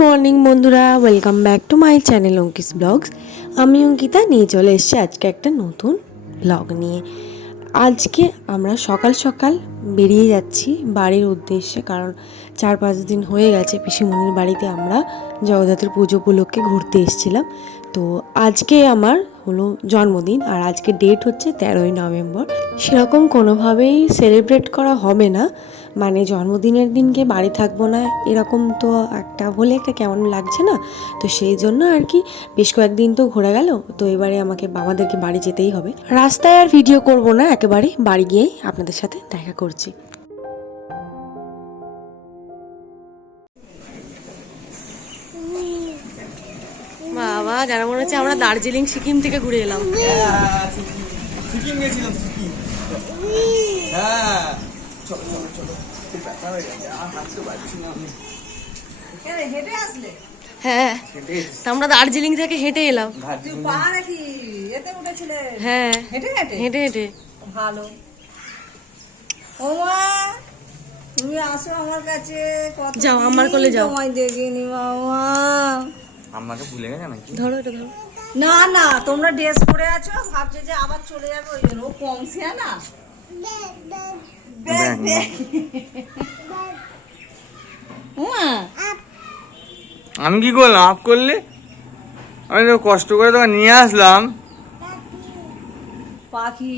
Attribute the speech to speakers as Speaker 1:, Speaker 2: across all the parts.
Speaker 1: Morning বন্ধুরা, welcome back to my channel Ankis blogs. আমি অঙ্কিতা, নিয়ে চলে এসেছি আজকে একটা নতুন ব্লগ নিয়ে। আজকে আমরা সকাল সকাল বেরিয়ে যাচ্ছি বাড়ির উদ্দেশ্যে, কারণ চার পাঁচ দিন হয়ে গেছে পিসিমণির বাড়িতে আমরা জগদ্ধাত্রী পুজো উপলক্ষে ঘুরতে এসেছিলাম। তো আজকে আমার হলো জন্মদিন আর আজকে ডেট হচ্ছে তেরোই নভেম্বর। সেরকম কোনোভাবেই সেলিব্রেট করা হবে না। মানে জন্মদিনের দিনকে বাড়ি থাকব না, এরকম তো একটা হলে একটা কেমন লাগছে না? তো সেই জন্য আর কি, বেশ কয়েকদিন তো ঘোরা গেল, তো এবারে আমাকে বাবাদেরকে বাড়ি যেতেই হবে। রাস্তায় আর ভিডিও করব না, একেবারে বাড়ি গিয়েই আপনাদের সাথে দেখা করছি। বাবা যেন মনে হচ্ছে আমরা দার্জিলিং সিকিম থেকে ঘুরে এলাম।
Speaker 2: সিকিম গেছিলাম সিকিম। হ্যাঁ। চলো হয়ে
Speaker 1: হ্যাঁ আমরা দার্জিলিং থেকে হেঁটে এলাম। হ্যাঁ
Speaker 3: হেঁটে হেঁটে?
Speaker 1: হেঁটে হেঁটে।
Speaker 3: ভালো। তুমি আসো আমার কাছে।
Speaker 1: যাও, আমার কোলে যাও।
Speaker 3: তোমায় দেখিনি বাবা
Speaker 2: আমাকে ভুলে গেছে নাকি?
Speaker 1: ধরো এটা ধরো।
Speaker 3: না না তোমরা ড্রেস পরে আছো ভাবছে যে আবার চলে যাবে ওই জন্য। ও কমছে না?
Speaker 2: না। আমি কি করলাম? আপ করলে? আমি তো কষ্ট করে তোকে নিয়ে আসলাম।
Speaker 3: পাখি।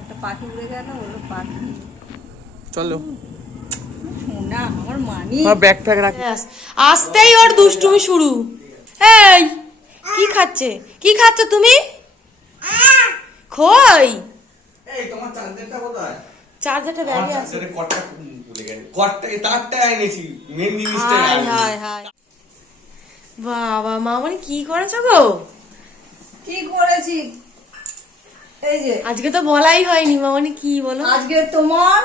Speaker 3: একটা পাখি উড়ে গেল পাখি।
Speaker 2: চলো।
Speaker 3: না আমার মানি।
Speaker 2: আমার ব্যাগ ফ্যাগ রাখ।
Speaker 1: আসতেই ওর দুষ্টুমি শুরু। এই কি খাচ্ছে? কি খাচ্ছ তুমি? খই।
Speaker 2: এই তোমার চার্জারটা কোথায়?
Speaker 1: চার্জারটা ব্যাগে আছে।
Speaker 2: চার্জারের কর্ডটা ভুলে গেছে। কর্ডটা তারটা এনেছি মেন জিনিসটা
Speaker 1: হাই হাই হাই বাবা মা মানে কি করেছ গো?
Speaker 3: কি করেছি? এই যে।
Speaker 1: আজকে তো বলাই হয়নি মা মানে কি বলো?
Speaker 3: আজকে তোমার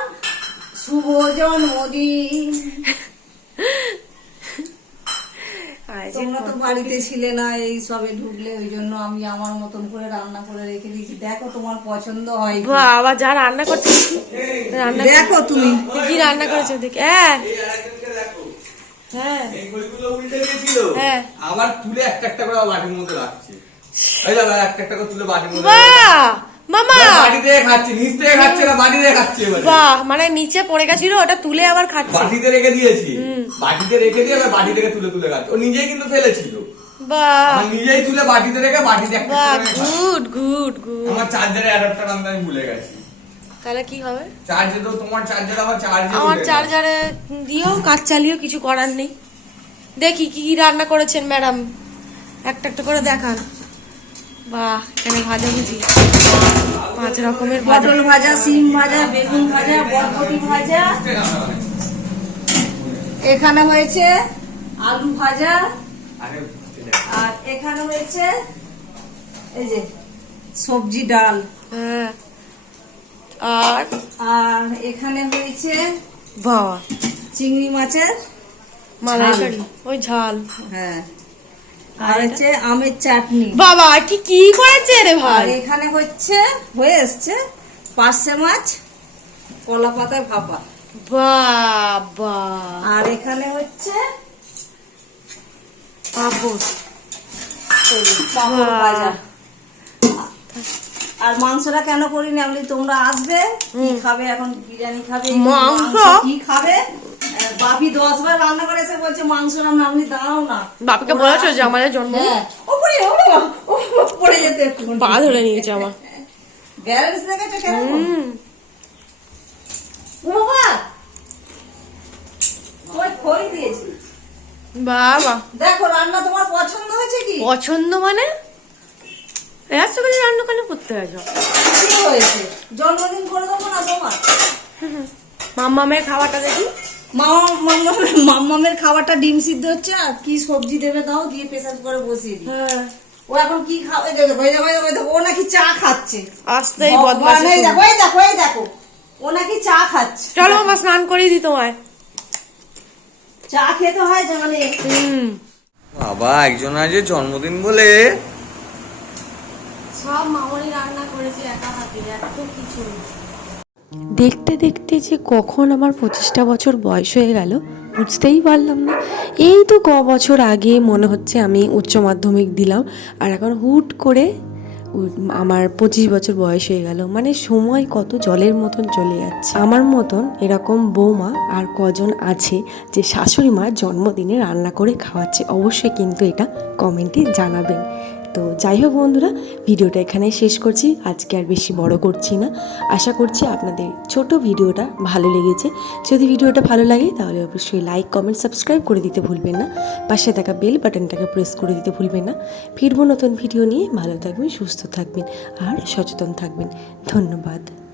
Speaker 3: শুভ জন্মদিন। তোমরা তো বাড়িতে ছিলে না এই সবে ঢুকলে ওই জন্য আমি আমার মতন করে রান্না করে রেখে দিয়েছি। দেখো তোমার পছন্দ হয় কি।
Speaker 1: বাবা যা রান্না
Speaker 3: দেখো তুমি।
Speaker 1: কি রান্না করেছ দেখে। হ্যাঁ। হ্যাঁ
Speaker 2: উল্টে দিয়েছিল।
Speaker 1: হ্যাঁ।
Speaker 2: আবার তুলে একটা একটা করে বাটির মধ্যে রাখছে। এই দেখো একটা একটা করে তুলে বাটির মধ্যে
Speaker 1: মামা!
Speaker 2: বাটি খাচ্ছে নিচ থেকে খাচ্ছে না বাটি খাচ্ছে
Speaker 1: বাহ মানে নিচে পড়ে গেছিল ওটা তুলে আবার খাচ্ছে।
Speaker 2: বাটিতে রেখে দিয়েছি। বাটিতে রেখে দিয়ে আবার বাটি থেকে তুলে তুলে খাচ্ছে ও নিজেই কিন্তু ফেলেছিল।
Speaker 1: বাহ।
Speaker 2: নিজেই তুলে বাটিতে রেখে বাটিতে একটা।
Speaker 1: Good good good.
Speaker 2: আমার চার্জারের অ্যাডাপ্টার আনতে আমি ভুলে গেছি।
Speaker 1: তাহলে কি হবে?
Speaker 2: চার্জে তো তোমার চার্জার আবার চার্জে
Speaker 1: আমার চার্জারে দিও কাজ চালিও কিছু করার নেই। দেখি কি কি রান্না করেছেন ম্যাডাম? একটা একটা করে দেখান। বাহ এখানে ভাজা ভুজি। পাঁচ রকমের ভাজা।
Speaker 3: পটল ভাজা সিম ভাজা বেগুন ভাজা বরবটি ভাজা। এখানে হয়েছে আলু ভাজা।
Speaker 2: আর
Speaker 3: এখানে হয়েছে এই যে সবজি ডাল।
Speaker 1: হ্যাঁ। আর
Speaker 3: আর এখানে হয়েছে
Speaker 1: বাহ
Speaker 3: চিংড়ি মাছের
Speaker 1: মালাইকারি ওই ঝাল।
Speaker 3: হ্যাঁ। আর হচ্ছে আমের চাটনি।
Speaker 1: বাবা কি কি করেছে রে ভাই?
Speaker 3: এখানে হচ্ছে হয়ে এসছে পার্শে মাছ কলা পাতার ভাপা।
Speaker 1: বাবা।
Speaker 3: এখানে হচ্ছে
Speaker 1: পাপড়।
Speaker 3: পাঁপড় ভাজা। আর মাংসটা কেন করিনি? আমি তোমরা আসবে কি খাবে এখন? বিরিয়ানি খাবে
Speaker 1: মাংস?
Speaker 3: কি খাবে? বাপি দশ বার রান্না করে এসে বলছে মাংস রান্না আপনি দাও না।
Speaker 1: বাপিকে বলেছ যে আমাদের জন্ম?
Speaker 3: হ্যাঁ। ওপরে ওপরে যেতে
Speaker 1: পা ধরে নিয়েছে আমার।
Speaker 3: ব্যালেন্স দেখেছ কেমন? বাবা ওই খই দিয়েছি?
Speaker 1: বাবা।
Speaker 3: দেখো রান্না তোমার পছন্দ হয়েছে কি?
Speaker 1: পছন্দ মানে? রান্না কেন করতে
Speaker 3: হয়েছে? জন্মদিন করে দেবো না তোমার?
Speaker 1: মাম্মামের খাওয়াটা দেখি।
Speaker 3: মাম্মামের খাবারটা ডিম সিদ্ধ হচ্ছে আর কি সবজি দেবে দাও দিয়ে প্রেসার করে বসিয়ে দিই।
Speaker 1: হ্যাঁ।
Speaker 3: ও এখন কি খাবে? দেখো এই দেখো, এই দেখো, ও নাকি চা খাচ্ছে।
Speaker 1: আসতেই বদমাশি।
Speaker 3: দেখো এই দেখো এই দেখো ও নাকি চা খাচ্ছে।
Speaker 1: চলো আমার স্নান করে দিই তোমায়।
Speaker 3: চা খেতে হয় জানে
Speaker 2: বাবা একজন আজ জন্মদিন বলে।
Speaker 1: সব মামনি রান্না করেছে একা হাতে এত কিছু। দেখতে দেখতে যে কখন আমার পঁচিশটা বছর বয়স হয়ে গেল বুঝতেই পারলাম না। এই তো ক বছর আগে মনে হচ্ছে আমি উচ্চ মাধ্যমিক দিলাম আর এখন হুট করে আমার পঁচিশ বছর বয়স হয়ে গেল। মানে সময় কত জলের মতন চলে যাচ্ছে। আমার মতন এরকম বৌমা আর কজন আছে যে শাশুড়ি মার জন্মদিনে রান্না করে খাওয়াচ্ছে, অবশ্যই কিন্তু এটা কমেন্টে জানাবেন। তো যাই হোক বন্ধুরা, ভিডিওটা এখানে শেষ করছি। আজকে আর বেশি বড় করছি না। আশা করছি আপনাদের ছোট ভিডিওটা ভালো লেগেছে। যদি ভিডিওটা ভালো লাগে, তাহলে অবশ্যই লাইক কমেন্ট সাবস্ক্রাইব করে দিতে ভুলবেন না। পাশে থাকা বেল বাটনটাকে প্রেস করে দিতে ভুলবেন না। ফিরবো নতুন ভিডিও নিয়ে। ভালো থাকবেন, সুস্থ থাকবেন, আর সচেতন থাকবেন। ধন্যবাদ।